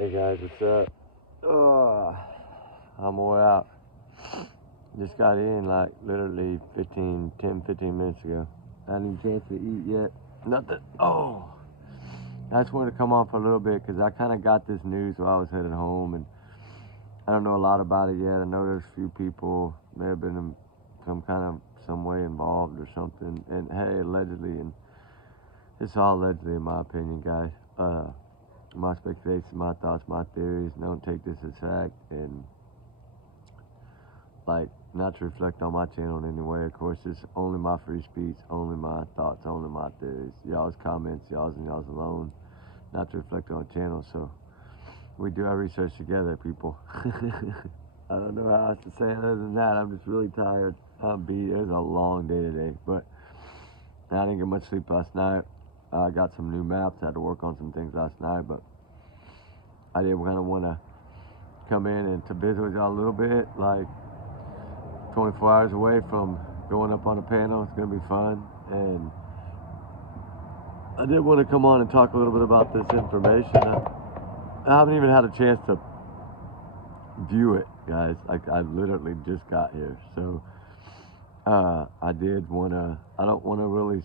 Hey guys, what's up? I'm wore out. Just got in like literally 10, 15 minutes ago. I hadn't even chance to eat yet. Nothing. Oh, I just wanted to come on for a little bit because I kind of got this news while I was headed home, and I don't know a lot about it yet. I know there's a few people may have been in some way involved or something. And hey, allegedly, and it's all allegedly in my opinion, guys. My speculations, my thoughts, my theories. Don't take this as fact, and like not to reflect on my channel in any way. Of course, it's only my free speech, only my thoughts, only my theories. Y'all's comments, y'all's alone. Not to reflect on the channel. So we do our research together, people. I don't know how else to say it other than that. I'm just really tired. I'm beat. It was a long day today, but I didn't get much sleep last night. I got some new maps. I had to work on some things last night, but I did kind of want to come in and to visit with y'all a little bit, like 24 hours away from going up on a panel. It's going to be fun. And I did want to come on and talk a little bit about this information. I haven't even had a chance to view it, guys. Like, I literally just got here. So I did want to, I don't want to really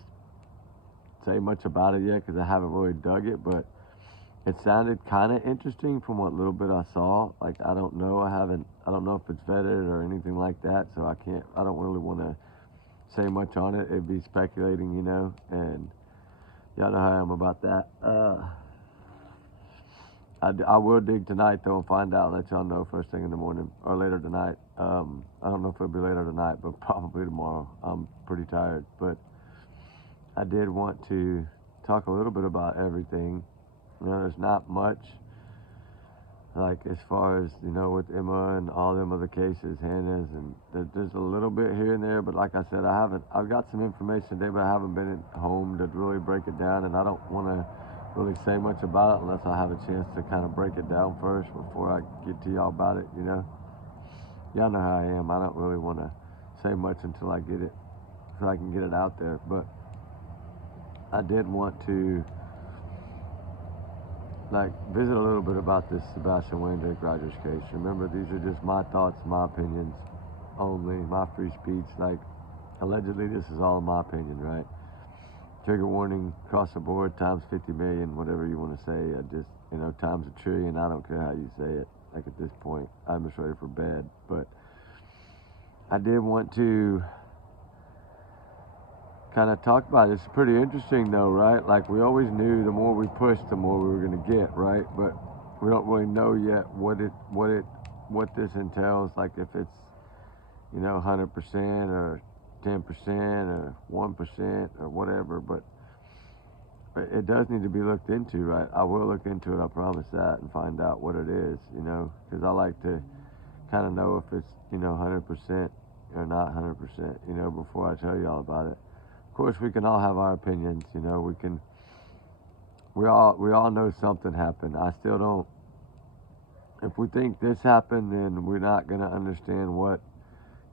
say much about it yet because I haven't really dug it, but it sounded kind of interesting from what little bit I saw. Like, I don't know. I don't know if it's vetted or anything like that. So I don't really want to say much on it. It'd be speculating, you know, and y'all know how I am about that. I will dig tonight though and find out, let y'all know first thing in the morning or later tonight. I don't know if it'll be later tonight, but probably tomorrow. I'm pretty tired, but I did want to talk a little bit about everything. You know, there's not much, like as far as, you know, with Emma and all them other cases, Hannah's, and there's a little bit here and there, but like I said, I've got some information today, but I haven't been at home to really break it down, and I don't want to really say much about it unless I have a chance to kind of break it down first before I get to y'all about it, you know. Y'all know how I am. I don't really want to say much until I get it, so I can get it out there, but I did want to like visit a little bit about this Sebastian Wayne Jake Rogers case. Remember, these are just my thoughts, my opinions only, my free speech. Like, allegedly, this is all in my opinion, right? Trigger warning across the board, times 50 million, whatever you want to say. I just, you know, times a trillion. I don't care how you say it. Like, at this point, I'm just ready for bed. But I did want to kind of talk about it. It's pretty interesting though, right? Like, we always knew the more we pushed, the more we were going to get, right? But we don't really know yet what this entails. Like, if it's, you know, 100% or 10% or 1% or whatever, but it does need to be looked into, right? I will look into it, I promise that, and find out what it is, you know, because I like to kind of know if it's, you know, 100% or not 100%, you know, before I tell you all about it. Of course, we can all have our opinions, you know. We all know something happened. I still don't. If we think this happened, then we're not gonna understand what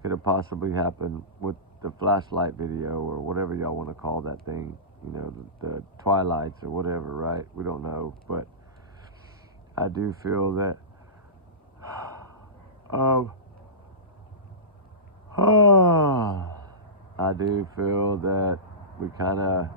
could have possibly happened with the flashlight video or whatever y'all want to call that thing. You know, the twilights or whatever, right? We don't know, but I do feel that. I do feel that we kind of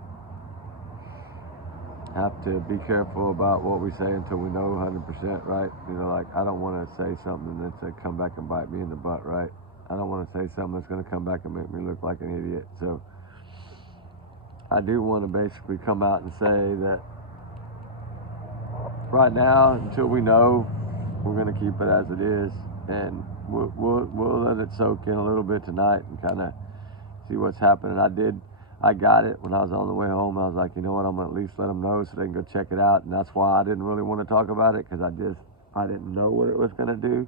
have to be careful about what we say until we know 100%, right? You know, like, I don't want to say something that's going to come back and bite me in the butt, right? I don't want to say something that's going to come back and make me look like an idiot. So I do want to basically come out and say that right now, until we know, we're going to keep it as it is, and we'll let it soak in a little bit tonight and kind of see what's happening. I got it when I was on the way home. I was like, you know what, I'm going to at least let them know so they can go check it out. And that's why I didn't really want to talk about it, because I didn't know what it was going to do.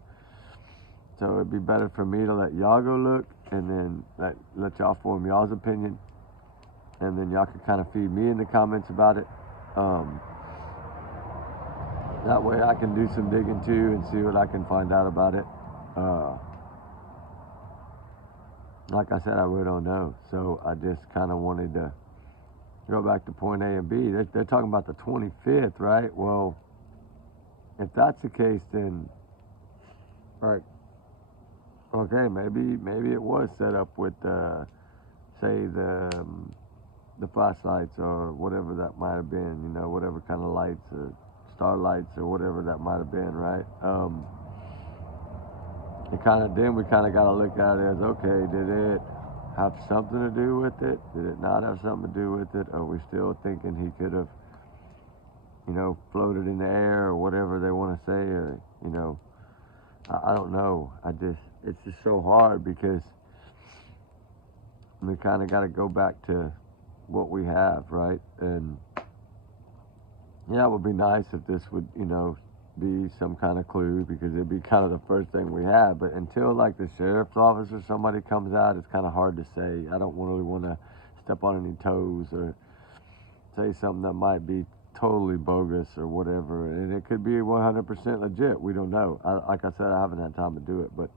So it'd be better for me to let y'all go look, and then let y'all form y'all's opinion. And then y'all can kind of feed me in the comments about it. That way I can do some digging too and see what I can find out about it. Like I said, I really don't know. So I just kind of wanted to go back to point A and B. They're talking about the 25th, right? Well, if that's the case, then like, okay, maybe it was set up with say the flashlights or whatever that might have been, you know, whatever kind of lights or starlights or whatever that might have been, right? Then we kind of got to look at it as, okay, did it have something to do with it? Did it not have something to do with it? Are we still thinking he could have, you know, floated in the air or whatever they want to say, or, you know, I don't know. It's just so hard because we kind of got to go back to what we have, right? And yeah, it would be nice if this would, you know, be some kind of clue, because it'd be kind of the first thing we have. But until like the sheriff's office or somebody comes out, it's kind of hard to say. I don't really want to step on any toes or say something that might be totally bogus or whatever. And it could be 100% legit. We don't know. Like I said, I haven't had time to do it. But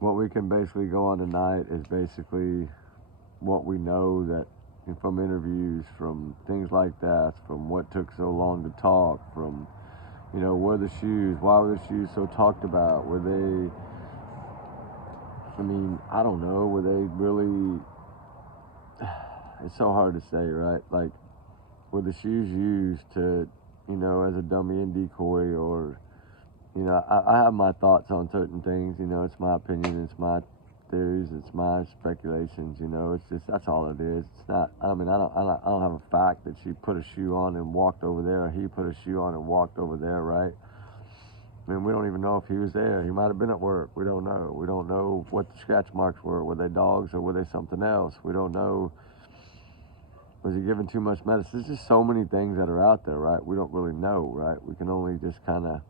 what we can basically go on tonight is basically what we know, that from interviews, from things like that, from what took so long to talk, from, you know, why were the shoes so talked about? Were they, I mean, I don't know, were they really, it's so hard to say, right? Like, were the shoes used to, you know, as a dummy and decoy, or, you know, I have my thoughts on certain things, you know, it's my opinion, it's my theories, it's my speculations, you know, it's just, that's all it is. It's not, I mean, I don't have a fact that she put a shoe on and walked over there, or he put a shoe on and walked over there, right? I mean, we don't even know if he was there. He might have been at work. We don't know. We don't know what the scratch marks were. Were they dogs or were they something else? We don't know. Was he given too much medicine? There's just so many things that are out there, right? We don't really know, right? We can only just kind of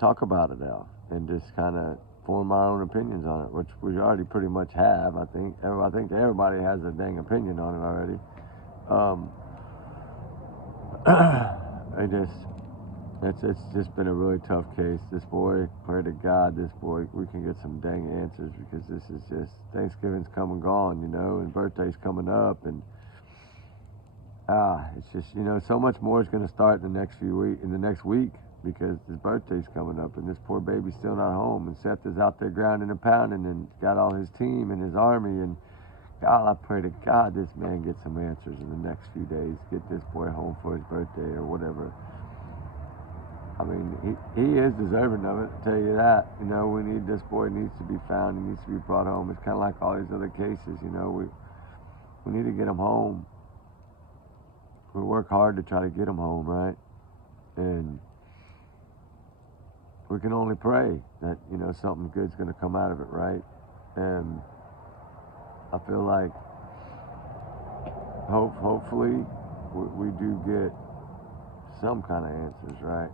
talk about it now and just kind of form our own opinions on it, which we already pretty much have. I think everybody has a dang opinion on it already. It's just been a really tough case. This boy, pray to God, we can get some dang answers, because this is just, Thanksgiving's come and gone, you know, and birthday's coming up, and it's just, you know, so much more is going to start in the next week, because his birthday's coming up, and this poor baby's still not home, and Seth is out there grounding and pounding, and got all his team and his army, and God, I pray to God this man gets some answers in the next few days, get this boy home for his birthday or whatever. I mean, he is deserving of it, I'll tell you that. You know, this boy needs to be found, he needs to be brought home. It's kind of like all these other cases, you know, we need to get him home. We work hard to try to get him home, right? And we can only pray that, you know, something good's going to come out of it, right? And I feel like hopefully we do get some kind of answers, right?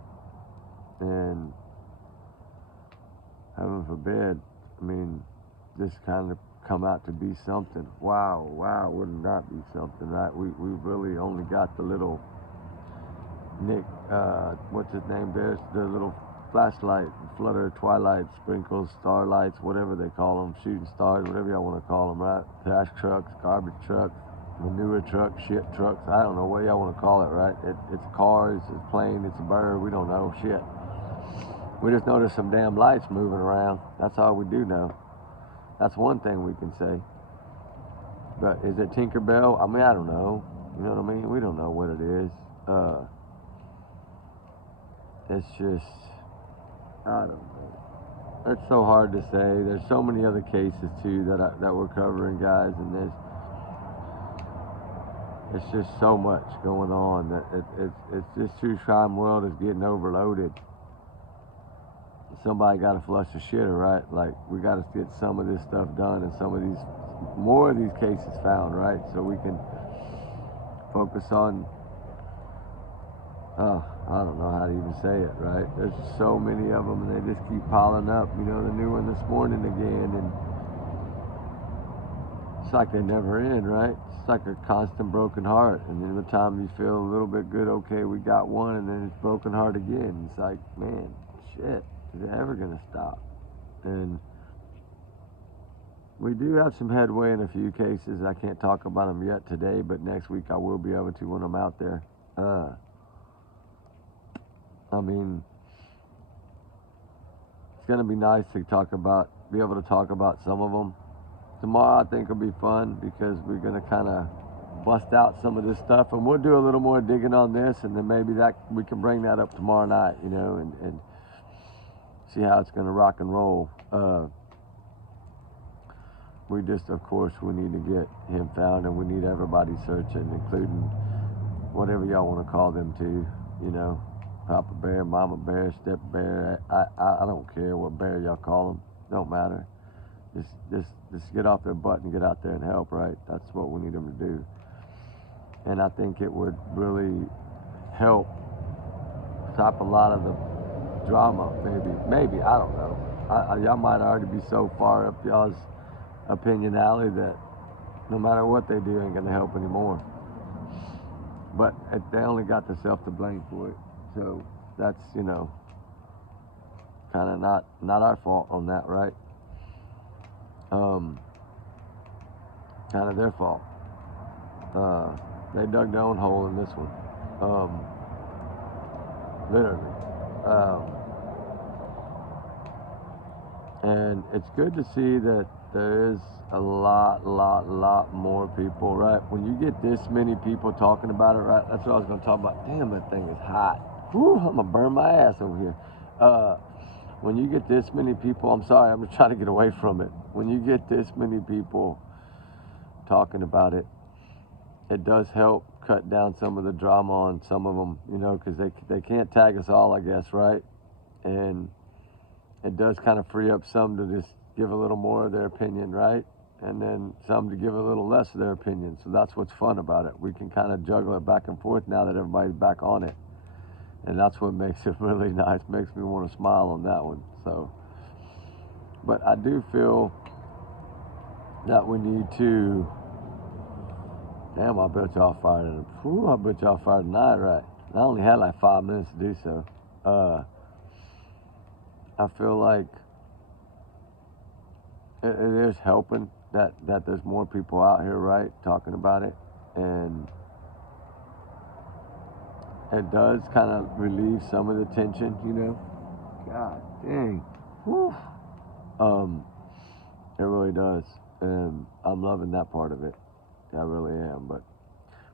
And heaven forbid, I mean, this kind of come out to be something. Wow, wouldn't that be something, right? We really only got the little Nick, what's his name? There's the little flashlight, flutter, twilight, sprinkles, starlights, whatever they call them, shooting stars, whatever y'all want to call them, right? Trash trucks, garbage trucks, manure trucks, shit trucks. I don't know what y'all want to call it, right? It's cars, it's a plane, it's a bird. We don't know shit. We just know there's some damn lights moving around. That's all we do know. That's one thing we can say. But is it Tinkerbell? I mean, I don't know. You know what I mean? We don't know what it is. It's just, I don't know. It's so hard to say. There's so many other cases too that we're covering, guys, and it's just so much going on that it's this true crime world is getting overloaded. Somebody got to flush the shitter, right? Like, we got to get some of this stuff done and more of these cases found, right? So we can focus on, I don't know how to even say it, right? There's so many of them, and they just keep piling up. You know, the new one this morning again, and it's like they never end, right? It's like a constant broken heart. And then the time you feel a little bit good, okay, we got one, and then it's broken heart again. It's like, man, shit. Is it ever going to stop? And we do have some headway in a few cases. I can't talk about them yet today, but next week I will be able to when I'm out there. I mean, it's going to be nice to be able to talk about some of them. Tomorrow I think will be fun because we're going to kind of bust out some of this stuff, and we'll do a little more digging on this, and then maybe that we can bring that up tomorrow night, and see how it's going to rock and roll. We just, of course, we need to get him found, and we need everybody searching, including whatever y'all want to call them too, Papa Bear, Mama Bear, Step Bear. I don't care what bear y'all call them. Don't matter. Just get off their butt and get out there and help, right? That's what we need them to do. And I think it would really help stop a lot of the drama, maybe, I don't know. Y'all might already be so far up y'all's opinion alley that no matter what they do ain't gonna help anymore. But they only got themselves to blame for it. So that's, kind of not our fault on that, right? Kind of their fault. They dug their own hole in this one. Literally. And it's good to see that there is a lot more people, right? When you get this many people talking about it, right? That's what I was going to talk about. Damn, that thing is hot. Whew, I'm going to burn my ass over here. When you get this many people, I'm sorry, I'm just trying to get away from it. When you get this many people talking about it, it does help cut down some of the drama on some of them, because they can't tag us all, I guess, right? And it does kind of free up some to just give a little more of their opinion, right? And then some to give a little less of their opinion. So that's what's fun about it. We can kind of juggle it back and forth now that everybody's back on it. And that's what makes it really nice, makes me want to smile on that one. So, but I do feel that we need to, damn, I bet y'all fired in it. I bet y'all fired tonight, right? I only had like 5 minutes to do so. I feel like it is helping that there's more people out here, right, talking about it. And it does kind of relieve some of the tension, God dang. Whew. It really does. And I'm loving that part of it. I really am. But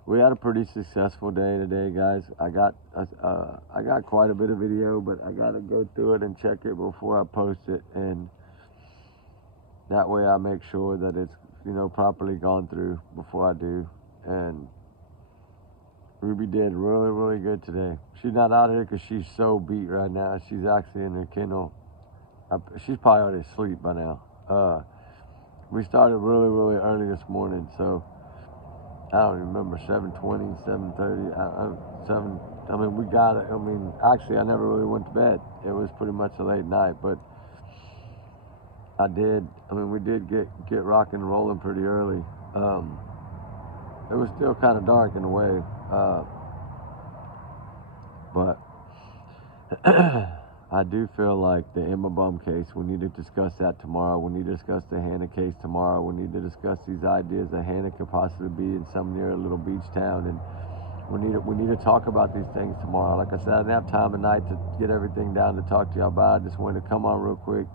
we had a pretty successful day today, guys. I got quite a bit of video, but I got to go through it and check it before I post it. And that way I make sure that it's, properly gone through before I do. And Ruby did really good today. She's not out here because she's so beat right now. She's actually in her kennel. She's probably already asleep by now. We started really early this morning, so I don't even remember, 7:20, 7:30, we got it. Actually, I never really went to bed. It was pretty much a late night, but we did get rocking and rolling pretty early. It was still kind of dark in a way, but I do feel like the Emma Bum case, we need to discuss that tomorrow. We need to discuss the Hannah case tomorrow. We need to discuss these ideas that Hannah could possibly be in some near a little beach town, and we need to talk about these things tomorrow. Like I said, I didn't have time tonight to get everything down to talk to y'all about. I just wanted to come on real quick,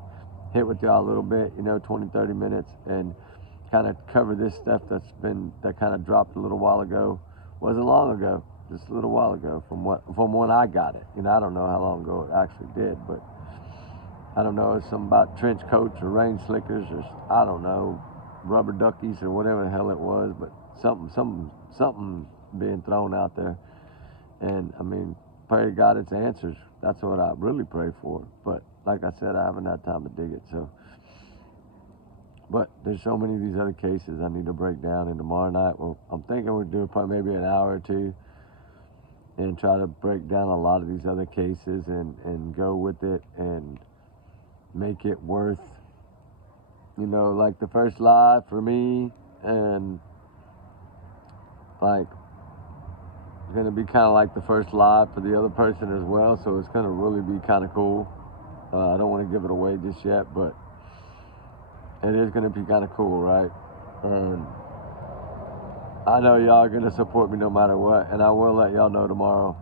hit with y'all a little bit, 20-30 minutes, and kind of cover this stuff that kind of dropped a little while ago. Wasn't long ago, just a little while ago from when I got it. I don't know how long ago it actually did, but I don't know. It's something about trench coats or rain slickers or I don't know, rubber duckies or whatever the hell it was, but something being thrown out there. And pray to God it's answers. That's what I really pray for. But like I said, I haven't had time to dig it. So, but there's so many of these other cases I need to break down. And tomorrow night, well, I'm thinking we'll do probably maybe an hour or two and try to break down a lot of these other cases and go with it and make it worth, like the first live for me, and like it's gonna be kind of like the first live for the other person as well. So it's gonna really be kind of cool. I don't want to give it away just yet, but it is gonna be kind of cool, right? And I know y'all are gonna support me no matter what, and I will let y'all know tomorrow.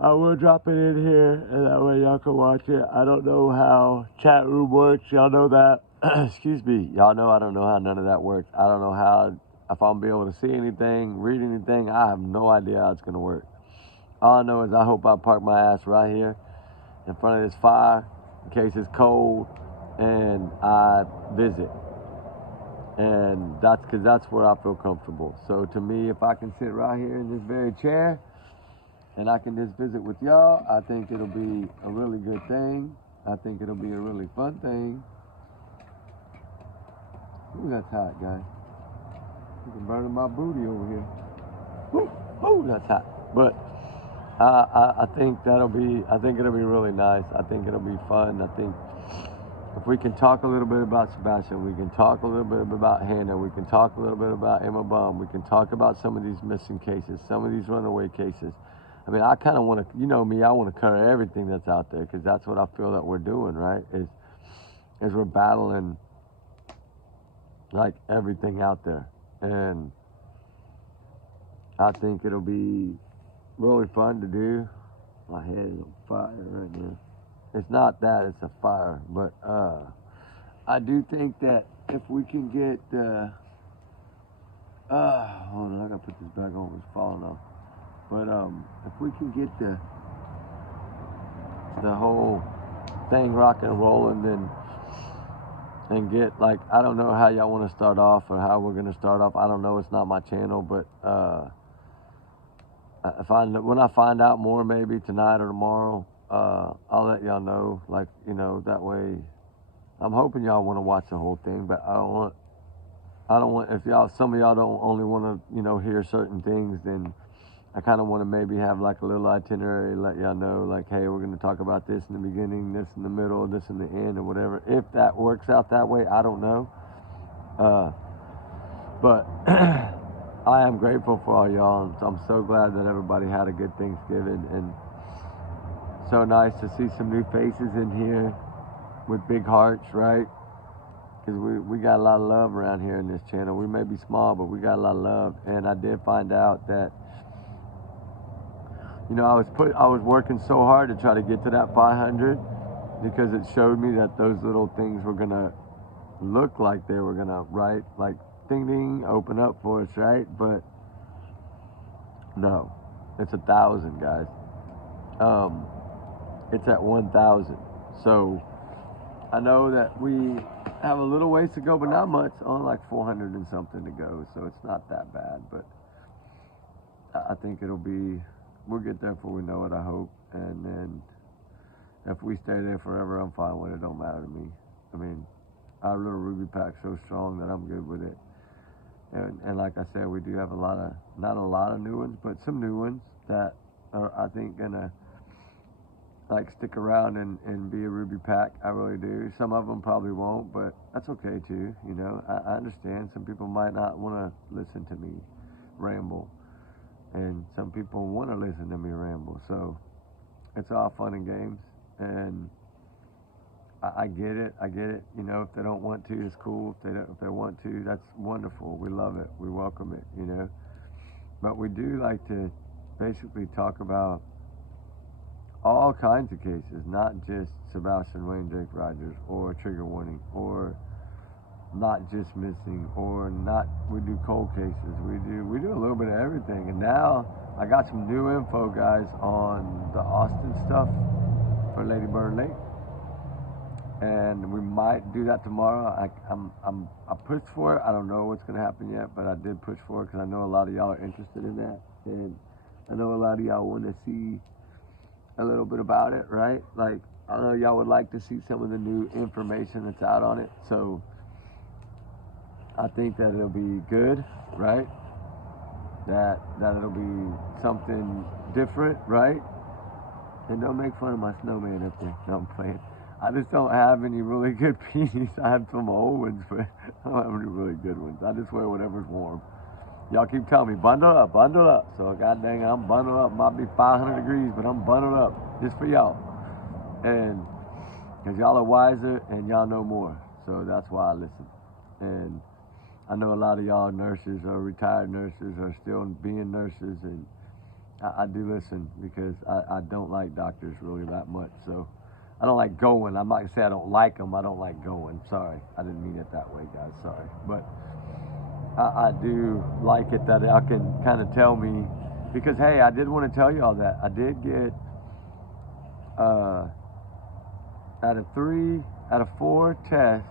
I will drop it in here, and that way y'all can watch it. I don't know how chat room works. Y'all know that. Excuse me. Y'all know I don't know how none of that works. I don't know how, if I'm gonna be able to see anything, read anything. I have no idea how it's gonna work. All I know is I hope I park my ass right here in front of this fire in case it's cold, and I visit. And that's because that's where I feel comfortable. So to me, if I can sit right here in this very chair and I can just visit with y'all, I think it'll be a really good thing. I think it'll be a really fun thing. Ooh, that's hot, guys. I'm burning my booty over here. Ooh, that's hot. But I think it'll be really nice. I think it'll be fun. I think if we can talk a little bit about Sebastian, we can talk a little bit about Hannah, we can talk a little bit about Emma Baum, we can talk about some of these missing cases, some of these runaway cases. I mean, I kind of want to, you know me, I want to cover everything that's out there, because that's what I feel that we're doing, right? Is we're battling like everything out there. And I think it'll be really fun to do. My head is on fire right now. It's not that, it's a fire. But I do think that if we can get, hold on, I gotta put this back on, it's falling off. But if we can get the whole thing rock and rolling, then, and get, like, I don't know how y'all want to start off or how we're gonna start off. I don't know, it's not my channel, but when I find out more, maybe tonight or tomorrow, I'll let y'all know. Like, you know, that way. I'm hoping y'all want to watch the whole thing, but I don't want. If some of y'all don't only want to, you know, hear certain things, then I kind of want to maybe have like a little itinerary, let y'all know, like, hey, we're going to talk about this in the beginning, this in the middle, this in the end, or whatever. If that works out that way, I don't know. But I am grateful for all y'all, and I'm so glad that everybody had a good Thanksgiving, and so nice to see some new faces in here with big hearts, right? Because we got a lot of love around here in this channel. We may be small, but we got a lot of love. And I did find out that, you know, I was working so hard to try to get to that 500, because it showed me that those little things were gonna look like they were gonna, right, like ding ding, open up for us, right? But no, it's 1,000, guys. It's at 1,000. So I know that we have a little ways to go, but not much. Only like 400 and something to go, so it's not that bad. But I think we'll get there before we know it, I hope. And then if we stay there forever, I'm fine with it. It don't matter to me. I mean, our little Ruby Pack's so strong that I'm good with it. And like I said, we do have not a lot of new ones, but some new ones that are, I think, gonna like stick around and be a Ruby Pack. I really do. Some of them probably won't, but that's okay too. You know, I understand. Some people might not want to listen to me ramble, and some people want to listen to me ramble. So it's all fun and games, and I get it. I get it. You know, if they don't want to, it's cool. If they want to, that's wonderful. We love it. We welcome it. You know, but we do like to basically talk about all kinds of cases, not just Sebastian Wayne Jake Rogers or trigger warning, or not just missing, or not. We do cold cases. We do a little bit of everything. And now I got some new info, guys, on the Austin stuff for Lady Bird Lake, and we might do that tomorrow. I pushed for it. I don't know what's going to happen yet, but I did push for it because I know a lot of y'all are interested in that, and I know a lot of y'all want to see a little bit about it, right? Like, I know y'all would like to see some of the new information that's out on it. So I think that it'll be good, right? That it'll be something different, right? And don't make fun of my snowman up there. No, I'm playing. I just don't have any really good beanies. I have some old ones, but I don't have any really good ones. I just wear whatever's warm. Y'all keep telling me, bundle up, bundle up. So god dang, I'm bundled up. Might be 500 degrees, but I'm bundled up just for y'all. And because y'all are wiser and y'all know more. So that's why I listen. And I know a lot of y'all nurses or retired nurses are still being nurses, and I do listen because I don't like doctors really that much. So I don't like going. I'm not gonna say I don't like them. I don't like going. Sorry, I didn't mean it that way, guys. Sorry, but I do like it that I can kind of tell me because hey, I did want to tell you all that I did get uh, out of 4 tests,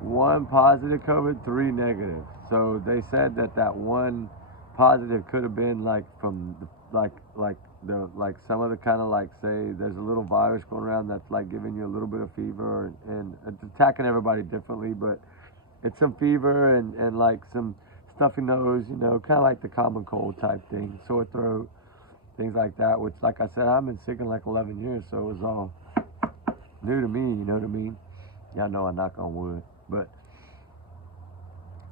1 positive COVID, 3 negative. So they said that one positive could have been like from like some of the kind of like say there's a little virus going around that's like giving you a little bit of fever and it's attacking everybody differently, but it's some fever and like some stuffy nose, kind of like the common cold type thing, sore throat, things like that. Which, like I said, I've been sick in like 11 years, so it was all new to me. You know what I mean? Y'all know I knock on wood, but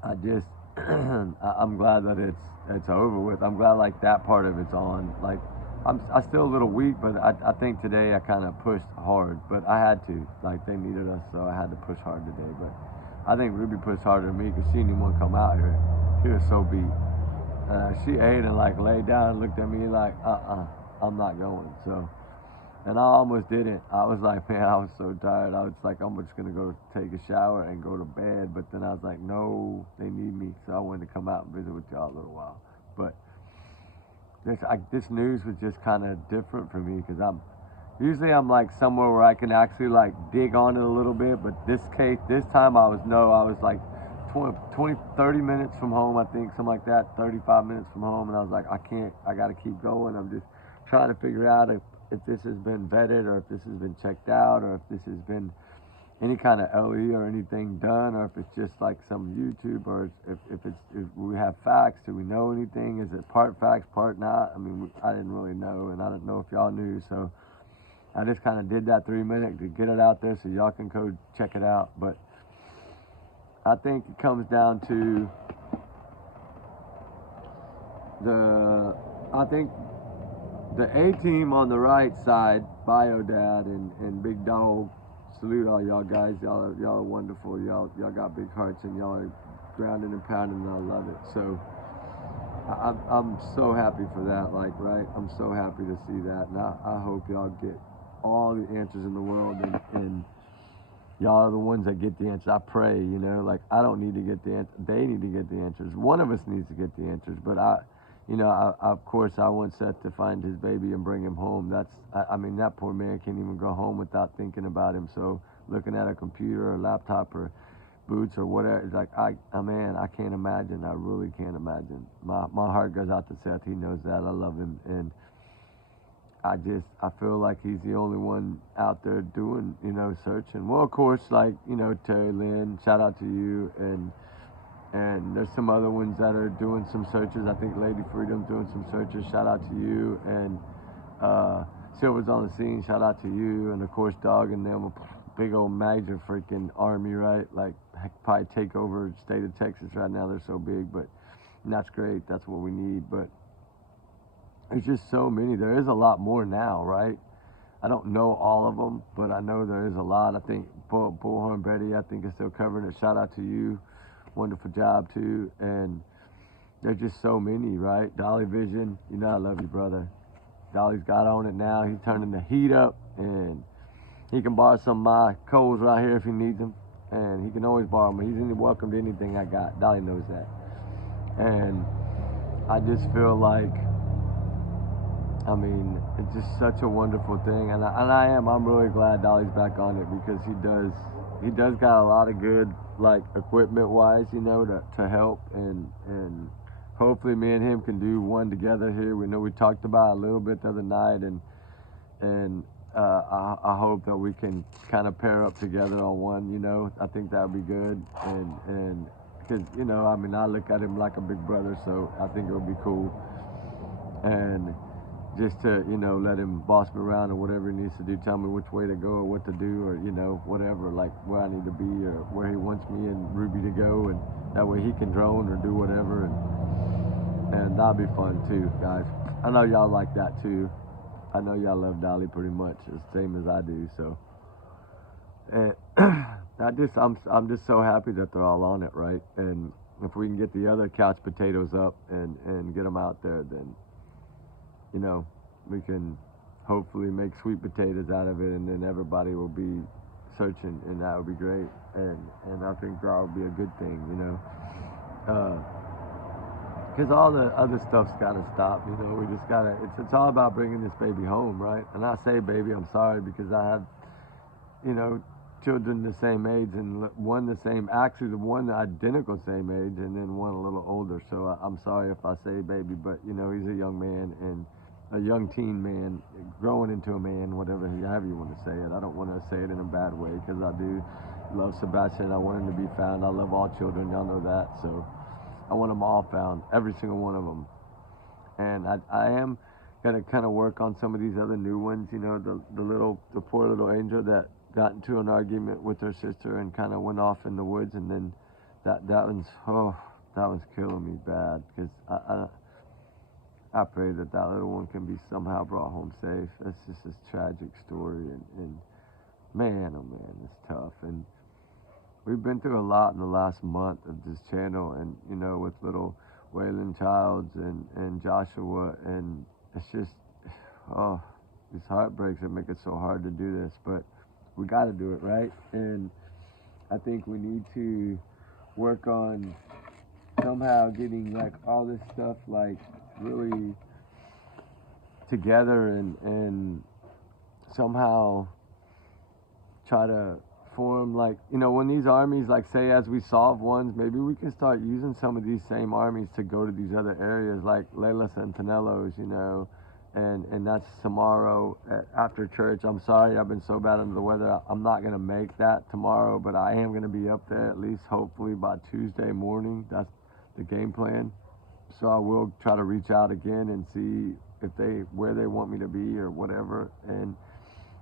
I just I'm glad that it's over with. I'm glad like that part of it's on. Like I still a little weak, but I think today I kind of pushed hard, but I had to. Like they needed us, so I had to push hard today. But I think Ruby pushed harder than me because she didn't want to come out here. She was so beat. She ate and like laid down and looked at me like, I'm not going. So. And I almost didn't. I was like, man, I was so tired. I was like, I'm just going to go take a shower and go to bed. But then I was like, no, they need me. So I wanted to come out and visit with y'all a little while. But this news was just kind of different for me because I'm like somewhere where I can actually like dig on it a little bit. But this time I was like 20, 30 minutes from home, I think, something like that, 35 minutes from home. And I was like, I got to keep going. I'm just trying to figure out if this has been vetted or if this has been checked out or if this has been any kind of LE or anything done or if it's just like some YouTube or if we have facts. Do we know anything? Is it part facts, part not? I mean, I didn't really know, and I didn't know if y'all knew, so I just kind of did that 3 minute to get it out there so y'all can go check it out. But I think it comes down to I think the A team on the right side, BioDad and Big Dog, salute all y'all guys. Y'all are wonderful. Y'all got big hearts and y'all are grounded and pounded and I love it. So I'm so happy for that. Like, right? I'm so happy to see that. And I hope y'all get all the answers in the world and y'all are the ones that get the answers. I pray, like I don't need to get the answers. They need to get the answers. One of us needs to get the answers, but of course, I want Seth to find his baby and bring him home. I mean, that poor man can't even go home without thinking about him. So looking at a computer or laptop or boots or whatever, it's like, man, I can't imagine. I really can't imagine. My heart goes out to Seth. He knows that. I love him. And I feel like he's the only one out there doing, searching. Well, of course, like, Terry Lynn, shout out to you. And there's some other ones that are doing some searches. I think Lady Freedom's doing some searches. Shout out to you. And Silver's on the scene. Shout out to you. And of course, Dog and them, a big old major freaking army, right? Like, probably take over the state of Texas right now. They're so big, but that's great. That's what we need. But there's just so many. There is a lot more now, right? I don't know all of them, but I know there is a lot. I think Bullhorn Betty, I think, is still covering it. Shout out to you. Wonderful job too. And there's just so many, right? Dolly Vision, I love you, brother. Dolly's got on it now. He's turning the heat up and he can borrow some of my coals right here if he needs them. And he can always borrow them. He's welcome to anything I got. Dolly knows that. And I just feel like, I mean, it's just such a wonderful thing. And I'm really glad Dolly's back on it because he does got a lot of good, like, equipment wise, to help and hopefully me and him can do one together here. We talked about it a little bit the other night and I hope that we can kind of pair up together on one, I think that would be good and because, I mean, I look at him like a big brother, so I think it would be cool. And just to, let him boss me around or whatever he needs to do, tell me which way to go or what to do or, whatever, like where I need to be or where he wants me and Ruby to go, and that way he can drone or do whatever, and that'll be fun too, guys. I know y'all like that too. I know y'all love Dolly pretty much the same as I do, so. And I'm just so happy that they're all on it, right? And if we can get the other couch potatoes up and get them out there, then you know, we can hopefully make sweet potatoes out of it, and then everybody will be searching, and that would be great. And I think that would be a good thing, you know. Because all the other stuff's got to stop, you know. We just gotta. It's all about bringing this baby home, right? And I say baby, I'm sorry, because I have, you know, children the same age, and one the same, actually the one the identical same age, and then one a little older. So I'm sorry if I say baby, but you know, he's a young man and a young teen man growing into a man, whatever, however you want to say it. I don't want to say it in a bad way, because I do love Sebastian. I want him to be found. I love all children, y'all know that. So I want them all found, every single one of them. And I am gonna kind of work on some of these other new ones, you know, the poor little angel that got into an argument with her sister and kind of went off in the woods, and then that one's killing me bad, because I pray that little one can be somehow brought home safe. That's just this tragic story, and man, oh man, it's tough. And we've been through a lot in the last month of this channel, and you know, with little Waylon Childs and Joshua, and it's just, oh, these heartbreaks that make it so hard to do this, but we got to do it, right? And I think we need to work on somehow getting like all this stuff like really together, and somehow try to form, like, you know, when these armies, like, say as we solve ones, maybe we can start using some of these same armies to go to these other areas, like Layla Centinello's, you know, and that's tomorrow after church. I'm sorry, I've been so bad under the weather. I'm not going to make that tomorrow, but I am going to be up there at least hopefully by Tuesday morning. That's the game plan. So I will try to reach out again and see where they want me to be or whatever, and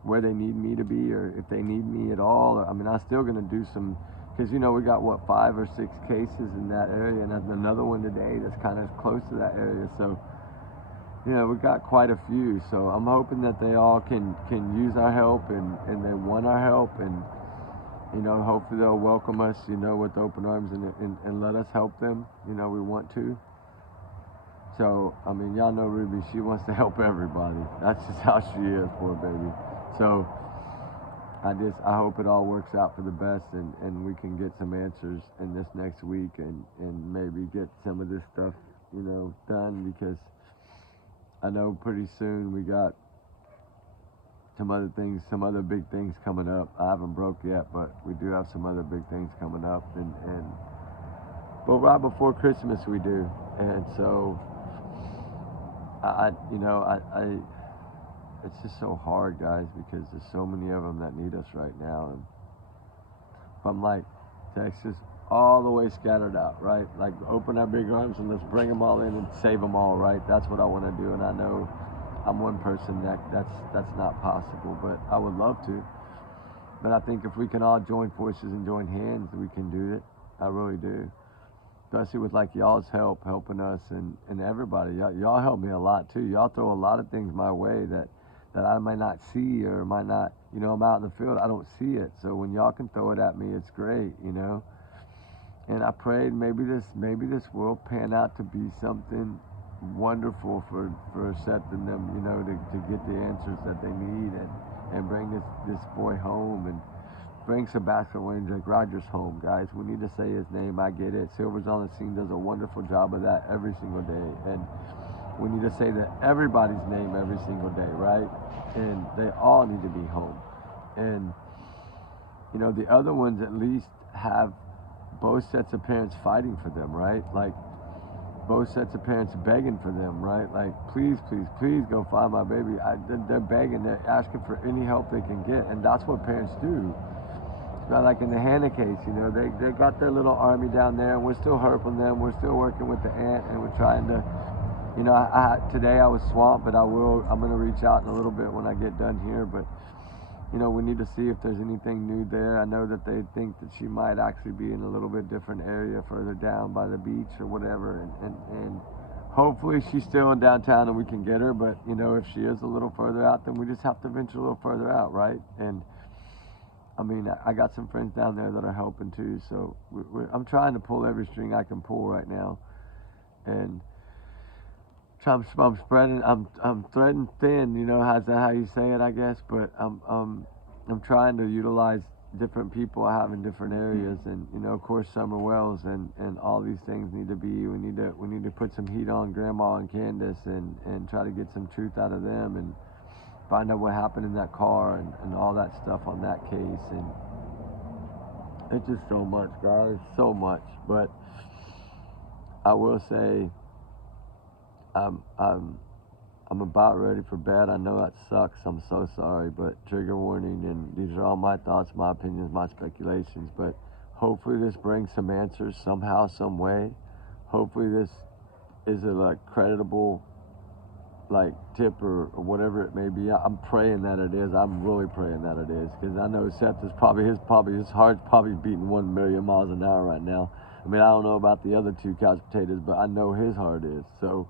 where they need me to be, or if they need me at all. I mean, I'm still going to do some, because, you know, we got, what, 5 or 6 cases in that area, and there's another one today that's kind of close to that area. So, you know, we got quite a few. So I'm hoping that they all can use our help, and they want our help, and, you know, hopefully they'll welcome us, you know, with open arms, and let us help them. You know, we want to. So, I mean, y'all know Ruby, she wants to help everybody. That's just how she is, poor baby. So I hope it all works out for the best, and we can get some answers in this next week, and maybe get some of this stuff, you know, done, because I know pretty soon we got some other big things coming up. I haven't broke yet, but we do have some other big things coming up, but right before Christmas we do. And so it's just so hard, guys, because there's so many of them that need us right now. And from like Texas all the way scattered out, right? Like, open our big arms and let's bring them all in and save them all, right? That's what I want to do. And I know I'm one person that's not possible, but I would love to. But I think if we can all join forces and join hands, we can do it. I really do. Especially with like y'all's helping us, and everybody. Y'all help me a lot too. Y'all throw a lot of things my way that I might not see, or might not, you know, I'm out in the field, I don't see it. So when y'all can throw it at me, it's great, you know. And I prayed maybe this will pan out to be something wonderful for Seth and them, you know, to get the answers that they need, and bring this boy home, and bring Sebastian Wayne Drake Rogers home, guys. We need to say his name. I get it. Silver's on the Scene does a wonderful job of that every single day. And we need to say that everybody's name every single day, right? And they all need to be home. And, you know, the other ones at least have both sets of parents fighting for them, right? Like, both sets of parents begging for them, right? Like, please, please, please go find my baby. They're begging, they're asking for any help they can get, and that's what parents do. It's not like in the Hannah case, you know, they got their little army down there, and we're still helping them. We're still working with the aunt, and we're trying to, you know, today I was swamped, but I'm going to reach out in a little bit when I get done here. But, you know, we need to see if there's anything new there. I know that they think that she might actually be in a little bit different area further down by the beach or whatever. And hopefully she's still in downtown and we can get her. But, you know, if she is a little further out, then we just have to venture a little further out, right? And, I mean, I got some friends down there that are helping too. So I'm trying to pull every string I can pull right now. And I'm spreading. I'm threading thin. You know, how's that how you say it? I guess, but I'm trying to utilize different people I have in different areas, and you know, of course, Summer Wells, and all these things need to be. We need to put some heat on Grandma and Candace, and try to get some truth out of them, and find out what happened in that car, and all that stuff on that case, and it's just so much, guys, so much. But I will say, I'm I'm I'm about ready for bed. I know that sucks. I'm so sorry, but trigger warning. And these are all my thoughts, my opinions, my speculations. But hopefully, this brings some answers somehow, some way. Hopefully, this is a creditable tip or whatever it may be. I'm praying that it is. I'm really praying that it is, because I know Seth is probably his heart's probably beating 1,000,000 miles an hour right now. I mean, I don't know about the other two couch potatoes, but I know his heart is. So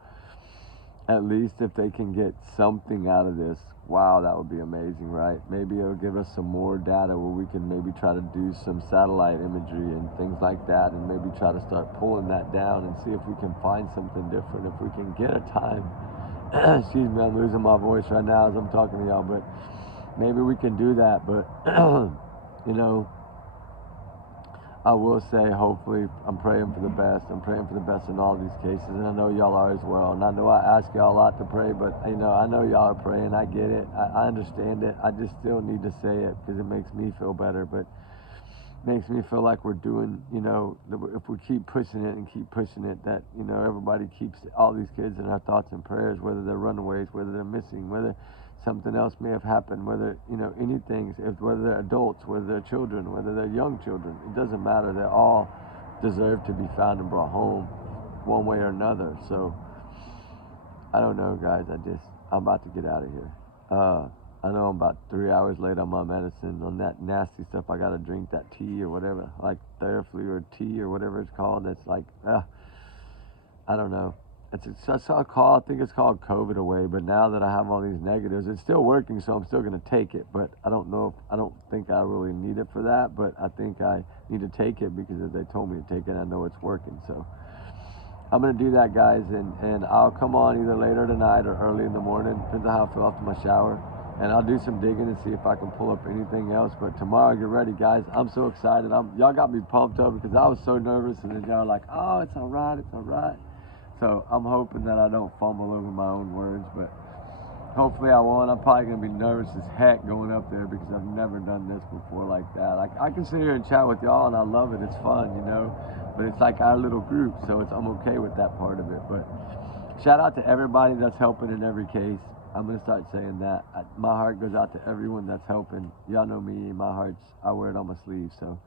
at least if they can get something out of this, wow, that would be amazing, right? Maybe it'll give us some more data where we can maybe try to do some satellite imagery and things like that, and maybe try to start pulling that down and see if we can find something different, if we can get a time. Excuse me, I'm losing my voice right now as I'm talking to y'all, but maybe we can do that. But you know, I will say, hopefully, I'm praying for the best. I'm praying for the best in all these cases, and I know y'all are as well. And I know I ask y'all a lot to pray, but I know y'all are praying. I get it. I understand it. I just still need to say it because it makes me feel better. But makes me feel like we're doing, if we keep pushing it and keep pushing it, that, everybody keeps all these kids in our thoughts and prayers, whether they're runaways, whether they're missing, whether something else may have happened, whether, anything, whether they're adults, whether they're children, whether they're young children, it doesn't matter. They all deserve to be found and brought home one way or another. So, I don't know, guys. I'm about to get out of here. I know I'm about 3 hours late on my medicine, on that nasty stuff. I gotta drink that tea or whatever, like Theraflu or tea or whatever it's called. That's I don't know. I saw a call. I think it's called COVID Away. But now that I have all these negatives, it's still working, so I'm still gonna take it. But I don't think I really need it for that. But I think I need to take it because if they told me to take it, I know it's working. So I'm gonna do that, guys, and I'll come on either later tonight or early in the morning. Depends on how I feel after my shower. And I'll do some digging and see if I can pull up anything else. But tomorrow, get ready, guys. I'm so excited. Y'all got me pumped up because I was so nervous, and then y'all are like, "Oh, it's all right, it's all right." So I'm hoping that I don't fumble over my own words, but hopefully I won't. I'm probably gonna be nervous as heck going up there because I've never done this before like that. I can sit here and chat with y'all, and I love it. It's fun, But it's like our little group, so I'm okay with that part of it. But shout out to everybody that's helping in every case. I'm going to start saying that. My heart goes out to everyone that's helping. Y'all know me, I wear it on my sleeve. So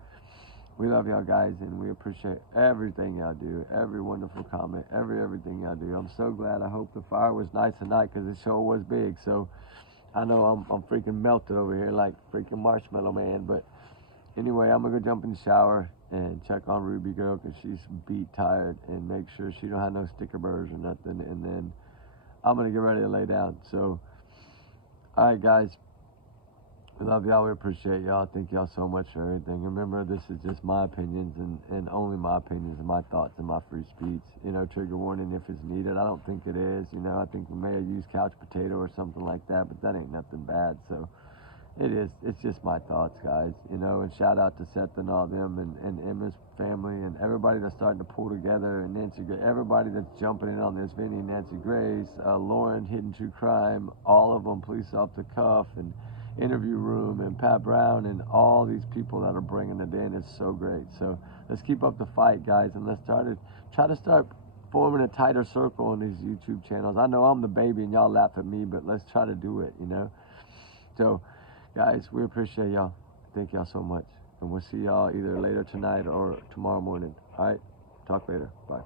we love y'all, guys, and we appreciate everything y'all do, every wonderful comment, everything y'all do. I'm so glad. I hope the fire was nice tonight because the show was big. So I know I'm freaking melted over here like freaking Marshmallow Man. But anyway, I'm going to go jump in the shower and check on Ruby Girl because she's beat tired, and make sure she don't have no sticker burrs or nothing. And then I'm going to get ready to lay down. So, all right, guys. We love y'all. We appreciate y'all. Thank y'all so much for everything. Remember, this is just my opinions and only my opinions and my thoughts and my free speech. Trigger warning if it's needed. I don't think it is. I think we may have used couch potato or something like that, but that ain't nothing bad. So, it is. It's just my thoughts, guys. And shout out to Seth and all them and Emma's family and everybody that's starting to pull together, and Nancy, everybody that's jumping in on this, Vinny, Nancy Grace, Lauren, Hidden True Crime, all of them, Police Off the Cuff, and Interview Room, and Pat Brown, and all these people that are bringing it in. It's so great. So let's keep up the fight, guys, and let's try to start forming a tighter circle on these YouTube channels. I know I'm the baby and y'all laugh at me, but let's try to do it, So, guys, we appreciate y'all. Thank y'all so much. And we'll see y'all either later tonight or tomorrow morning. All right? Talk later. Bye.